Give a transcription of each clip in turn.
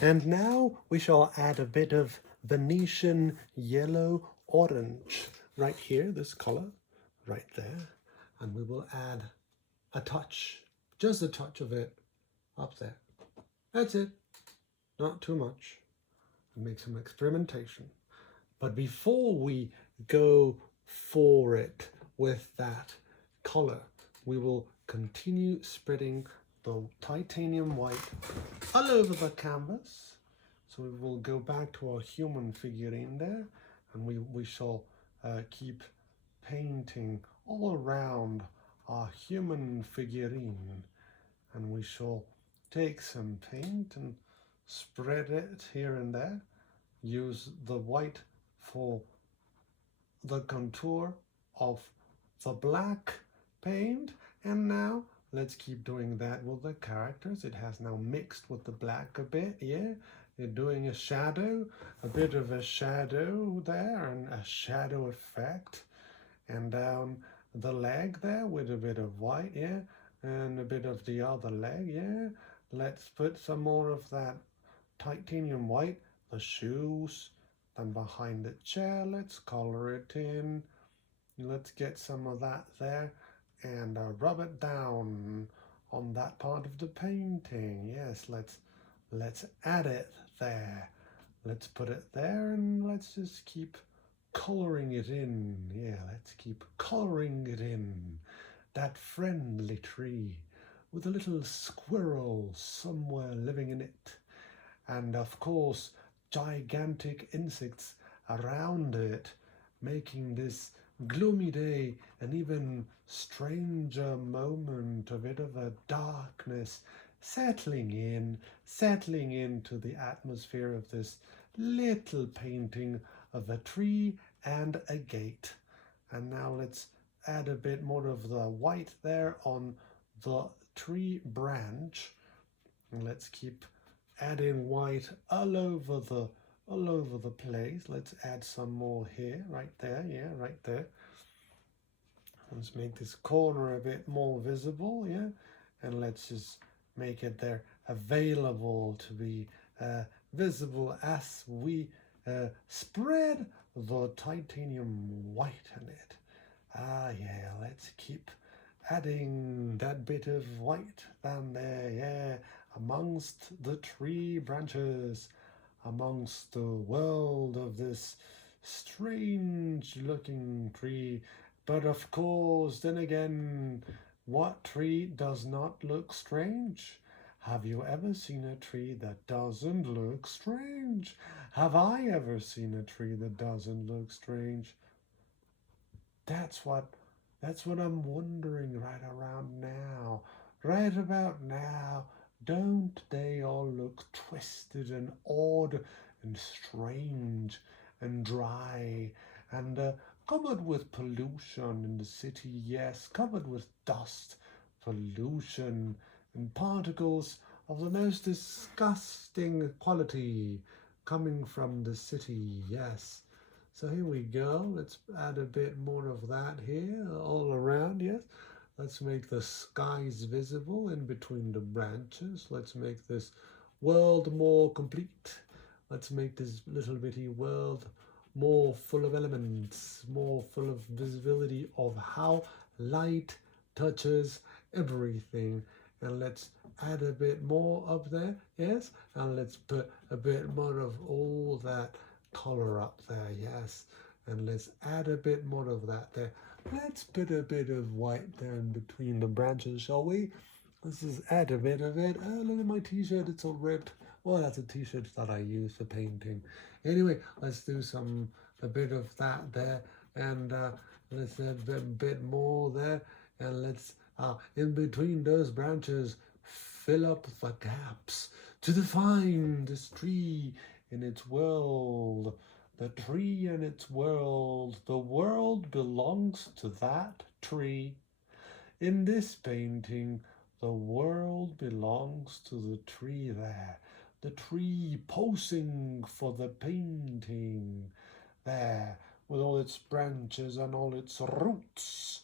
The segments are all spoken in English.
And now we shall add a bit of Venetian yellow orange right here, this color right there. And we will add a touch, just a touch of it up there. That's it, not too much. Make some experimentation. But before we go for it with that color, we will continue spreading the titanium white all over the canvas. So we will go back to our human figurine there, and we shall keep painting all around our human figurine. And we shall take some paint and spread it here and there. Use the white for the contour of the black paint, and now let's keep doing that with the characters. It has now mixed with the black a bit. Yeah, you're doing a shadow, a bit of a shadow there, and a shadow effect, and down the leg there with a bit of white. Yeah, and a bit of the other leg. Yeah, let's put some more of that titanium white, the shoes. Then behind the chair, let's color it in. Let's get some of that there and rub it down on that part of the painting. Yes, let's add it there. Let's put it there and let's just keep coloring it in. Yeah, let's keep coloring it in. That friendly tree with a little squirrel somewhere living in it. And of course, gigantic insects around it, making this gloomy day an even stranger moment, a bit of a darkness settling into the atmosphere of this little painting of a tree and a gate. And now let's add a bit more of the white there on the tree branch. And let's keep adding white all over the place. Let's add some more here, right there, yeah, right there. Let's make this corner a bit more visible, yeah, and let's just make it there available to be visible as we spread the titanium white in it. Ah, yeah, let's keep adding that bit of white down there, yeah, amongst the tree branches, amongst the world of this strange looking tree. But of course, then again, what tree does not look strange? Have you ever seen a tree that doesn't look strange? Have I ever seen a tree that doesn't look strange? That's what that's what I'm wondering right around now. Right about now, don't they all look twisted and odd and strange and dry and covered with pollution in the city? Yes, covered with dust, pollution, and particles of the most disgusting quality coming from the city. Yes. So here we go. Let's add a bit more of that here all around, yes. Let's make the skies visible in between the branches. Let's make this world more complete. Let's make this little bitty world more full of elements, more full of visibility of how light touches everything. And let's add a bit more up there, yes. And let's put a bit more of all that color up there, yes. And let's add a bit more of that there. Let's put a bit of white there in between the branches, shall we? Let's just add a bit of it. Oh, look at my t-shirt, it's all ripped. Well, that's a t-shirt that I use for painting. Anyway, let's do a bit of that there, and let's add a bit more there, and let's, in between those branches, fill up the gaps to define this tree in its world. The tree in its world. The world belongs to that tree. In this painting, the world belongs to the tree there. The tree posing for the painting there, with all its branches and all its roots.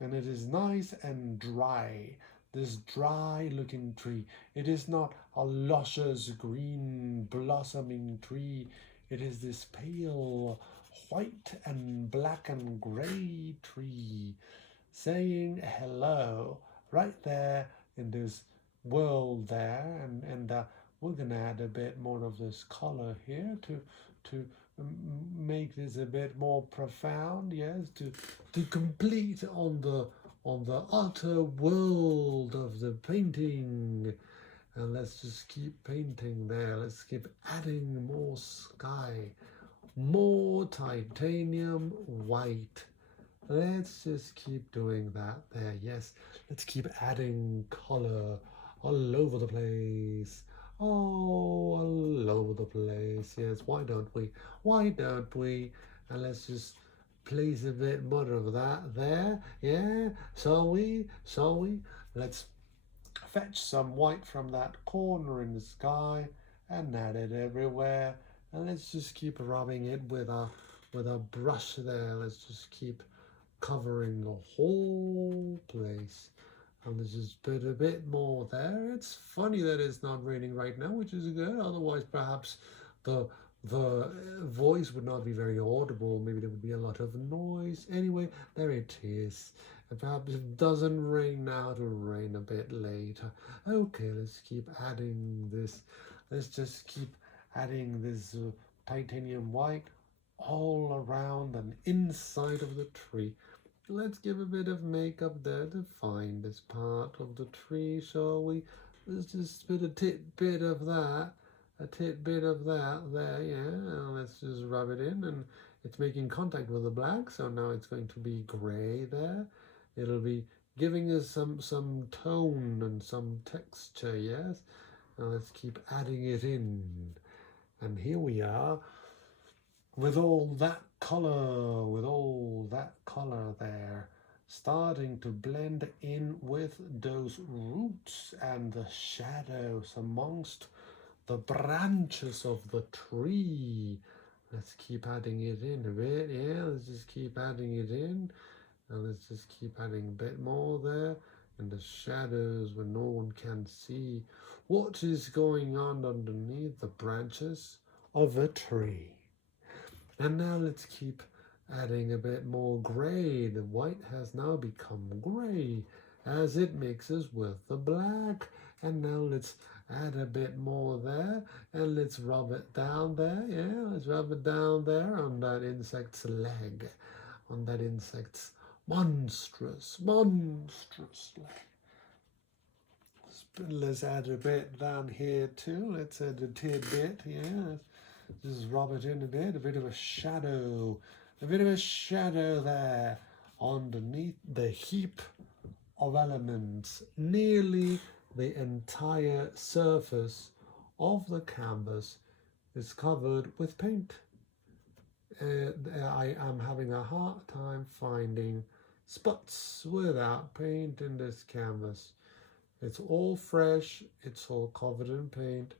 And it is nice and dry. this dry looking tree. It is not a luscious green blossoming tree. It is this pale white and black and gray tree saying hello right there in this world there. And we're gonna add a bit more of this color here to make this a bit more profound, yes, to complete on the utter world of the painting. And let's just keep painting there. Let's keep adding more sky, more titanium white. Let's just keep doing that there. Yes, let's keep adding color all over the place. Oh, all over the place. Yes, why don't we? Why don't we? And let's just place a bit more of that there. Yeah, shall we? Let's fetch some white from that corner in the sky and add it everywhere. And let's just keep rubbing it with a brush there. Let's just keep covering the whole place. And let's just put a bit more there. It's funny that it's not raining right now, which is good. Otherwise, perhaps the voice would not be very audible. Maybe there would be a lot of noise. Anyway, there it is. And perhaps it doesn't rain now, it'll rain a bit later. Okay, let's keep adding this. Let's just keep adding this titanium white all around and inside of the tree. Let's give a bit of makeup there to find this part of the tree, shall we? Let's just put a tidbit of that, there, yeah. And let's just rub it in, and it's making contact with the black, so now it's going to be gray there. It'll be giving us some tone and some texture, yes. Now let's keep adding it in. And here we are with all that color there, starting to blend in with those roots and the shadows amongst the branches of the tree. Let's keep adding it in a bit. Yeah, let's just keep adding it in. And let's just keep adding a bit more there in the shadows where no one can see what is going on underneath the branches of a tree. And now let's keep adding a bit more gray. The white has now become gray as it mixes with the black. And now let's add a bit more there, and let's rub it down there. Yeah, let's rub it down there on that insect's leg, on that insect's monstrous leg. Let's add a bit down here too. Let's add a tidbit, yeah. Just rub it in a bit of a shadow there underneath the heap of elements. Nearly the entire surface of the canvas is covered with paint. I am having a hard time finding spots without paint in this canvas. It's all fresh, it's all covered in paint.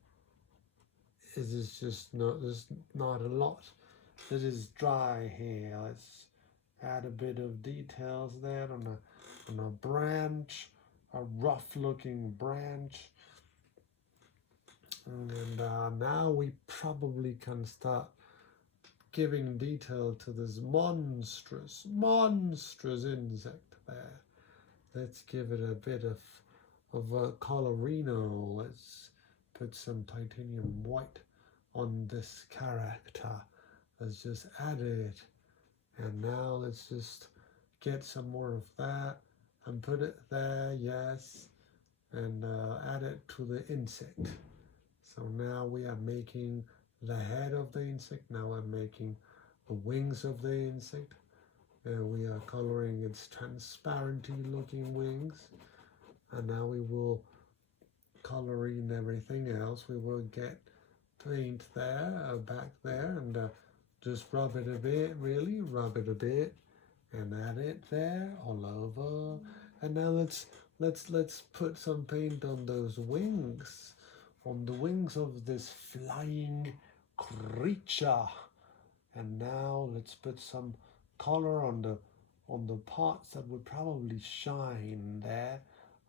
It is just not, there's not a lot that is dry here. Let's add a bit of details there on a branch, a rough looking branch. And now we probably can start giving detail to this monstrous insect there. Let's give it a bit of a colorino. Let's put some titanium white on this character. Let's just add it. And now let's just get some more of that and put it there, yes. And add it to the insect. So now we are making the head of the insect. Now we're making the wings of the insect. We are coloring its transparency looking wings. And now we will color in everything else. We will get paint there, back there, and just rub it a bit, really, rub it a bit, and add it there, all over. And now let's put some paint on those wings, on the wings of this flying creature. And now let's put some color on the parts that would probably shine there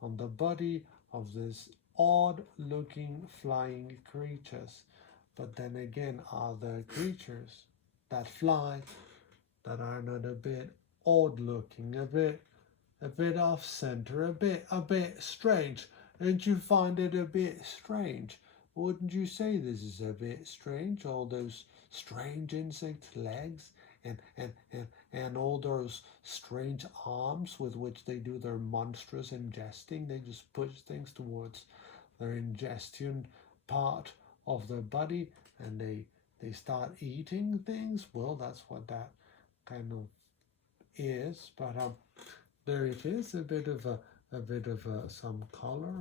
on the body of this odd looking flying creatures. But then again, are there creatures that fly that are not a bit odd looking, a bit off center, a bit strange? Don't you find it a bit strange? Wouldn't you say this is a bit strange? All those strange insect legs and all those strange arms with which they do their monstrous ingesting. They just push things towards their ingestion part of their body and they start eating things. Well, that's what that kind of is. But there it is, a bit of some color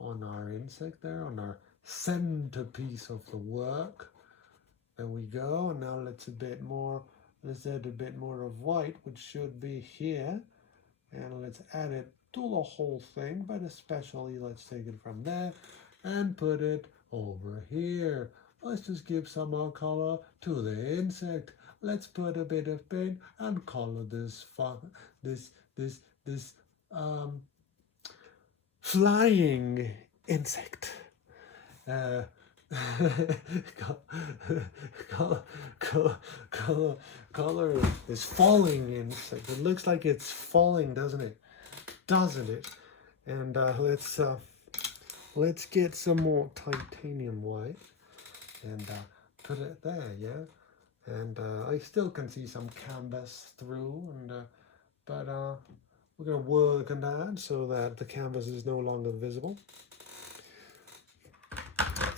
on our insect there, on our centerpiece of the work. There we go. And now let's add a bit more of white, which should be here, and let's add it to the whole thing, but especially let's take it from there and put it over here. Let's just give some more color to the insect. Let's put a bit of paint and color this flying insect. Color is falling insect. It looks like it's falling, doesn't it? Doesn't it? And let's get some more titanium white and put it there, yeah. And I still can see some canvas through, and but we're gonna work on that so that the canvas is no longer visible.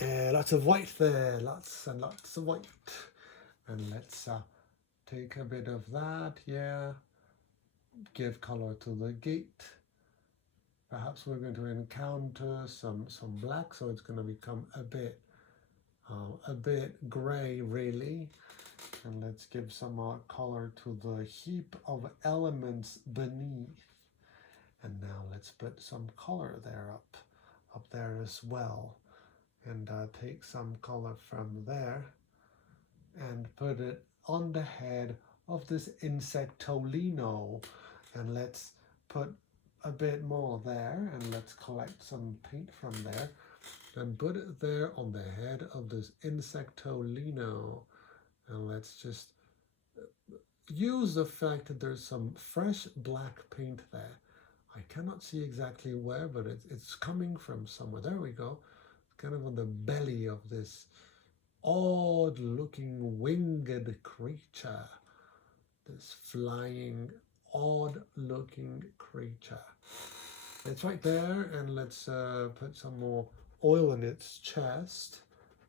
Lots of white there, lots and lots of white. And let's take a bit of that, yeah. Give color to the gate. Perhaps we're going to encounter some black, so it's going to become a bit gray, really. And let's give some more color to the heap of elements beneath. And now let's put some color there up there as well. And take some color from there and put it on the head of this insectolino. And let's put a bit more there, and let's collect some paint from there and put it there on the head of this insectolino. And let's just use the fact that there's some fresh black paint there. I cannot see exactly where, but it's coming from somewhere. There we go. Kind of on the belly of this odd looking winged creature, this flying odd looking creature. It's right there, and let's put some more oil in its chest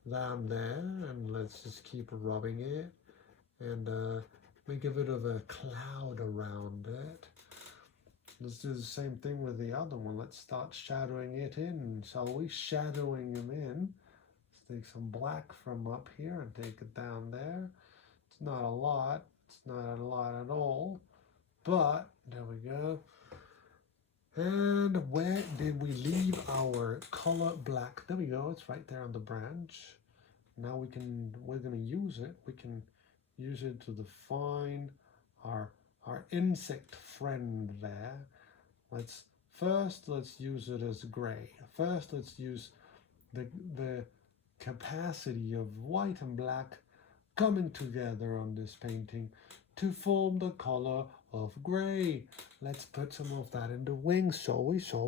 down there, and let's just keep rubbing it and make a bit of a cloud around it. Let's do the same thing with the other one. Let's start shadowing it in. Shall we? Shadowing him in. Let's take some black from up here and take it down there. It's not a lot. It's not a lot at all. But there we go. And where did we leave our color black? There we go. It's right there on the branch. Now we're going to use it. We can use it to define our insect friend there. Let's use it as gray. First, let's use the capacity of white and black coming together on this painting to form the color of gray. Let's put some of that in the wings, shall we? Shall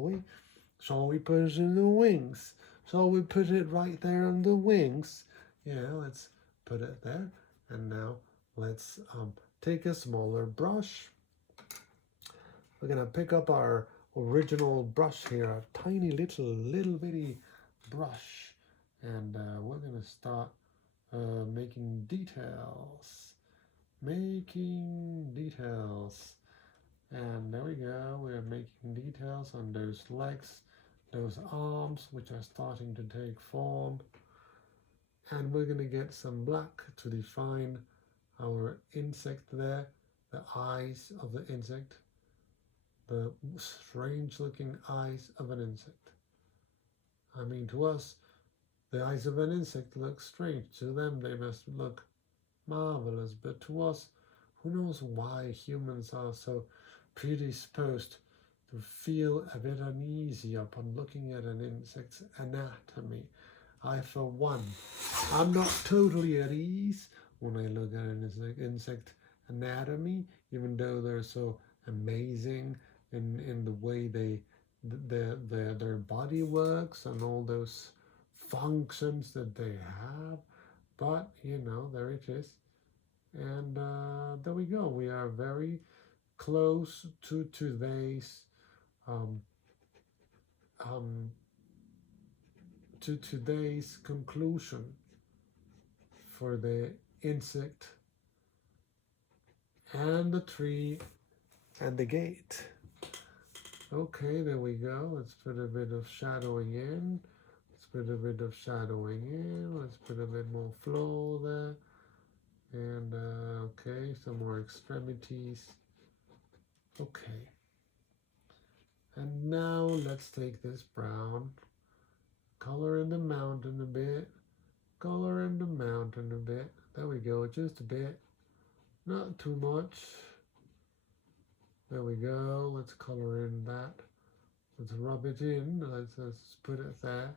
we put it in the wings? Shall we put it right there on the wings? Yeah, let's put it there. And now let's take a smaller brush. We're gonna pick up our original brush here, a tiny little bitty brush, and we're gonna start making details. And there we go. We're making details on those legs, those arms, which are starting to take form. And we're gonna get some black to define our insect there, the eyes of the insect, the strange looking eyes of an insect. I mean, to us, the eyes of an insect look strange. To them, they must look marvelous. But to us, who knows why humans are so predisposed feel a bit uneasy upon looking at an insect's anatomy. I, for one, I'm not totally at ease when I look at an insect anatomy, even though they're so amazing in the way their body works and all those functions that they have. But you know, there it is, and there we go. We are very close to today's um, um, conclusion for the insect and the tree and the gate. Okay, there we go. Let's put a bit of shadowing in. Let's put a bit of shadowing in. Let's put a bit more flow there. And okay, some more extremities. Okay. And now let's take this brown, color in the mountain a bit, color in the mountain a bit. There we go, just a bit, not too much. There we go, let's color in that. Let's rub it in, let's put it there.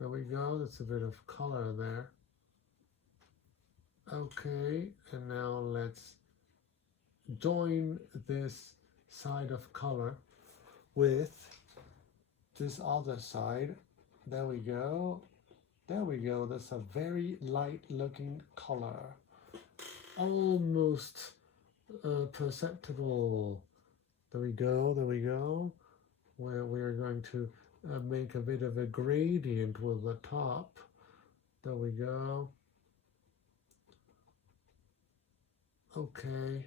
There we go, that's a bit of color there. Okay, and now let's join this side of color with this other side. There we go. There we go. That's a very light looking color. Almost perceptible. There we go. There we go. Where we are going to make a bit of a gradient with the top. There we go. Okay.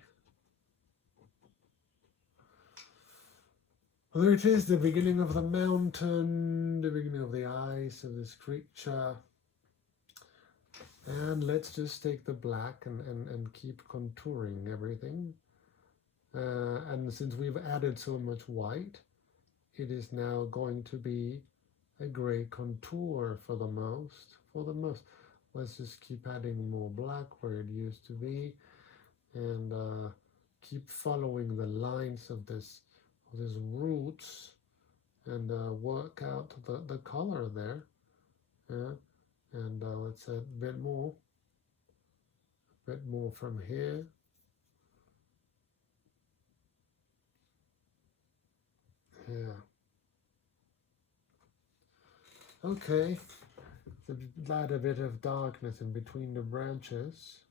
There it is, the beginning of the mountain, the beginning of the eyes of this creature. And let's just take the black and keep contouring everything. And since we've added so much white, it is now going to be a gray contour for the most. Let's just keep adding more black where it used to be, and keep following the lines of these roots, and work out the color there. Yeah. And let's add a bit more from here. Yeah. Okay. So add a bit of darkness in between the branches.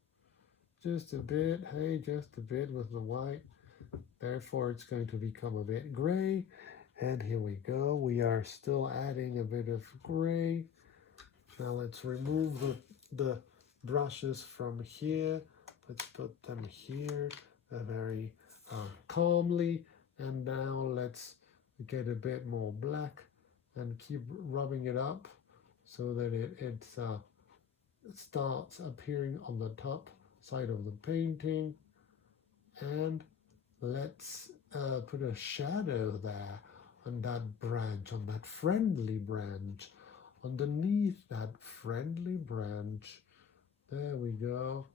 Just a bit, hey, just a bit with the white. Therefore, it's going to become a bit gray. And here we go. We are still adding a bit of gray. Now let's remove the brushes from here. Let's put them here very calmly. And now let's get a bit more black and keep rubbing it up so that it starts appearing on the top side of the painting. And let's put a shadow there on that branch, on that friendly branch, underneath that friendly branch. There we go.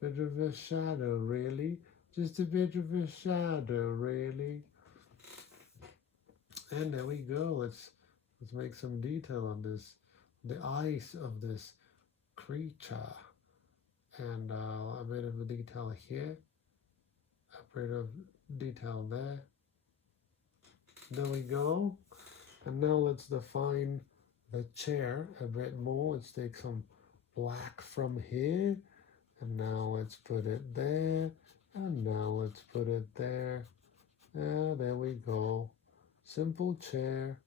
Bit of a shadow, really. Just a bit of a shadow, really. And there we go. Let's make some detail on this, the eyes of this creature. And a bit of a detail here. A bit of detail there. There we go. And now let's define the chair a bit more. Let's take some black from here. And now let's put it there. And now let's put it there. There we go. Simple chair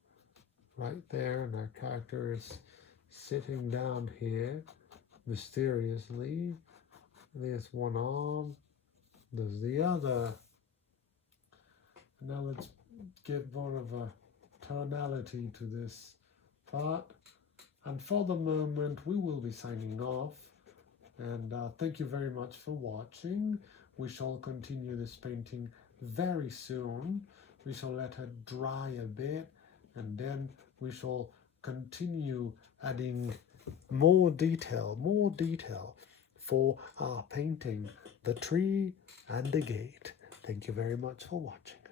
right there. And our character is sitting down here mysteriously. There's one arm. There's the other. And now let's give more of a tonality to this part. And for the moment, we will be signing off. And thank you very much for watching. We shall continue this painting very soon. We shall let her dry a bit, and then we shall continue adding more detail for our painting, the tree and the gate. Thank you very much for watching.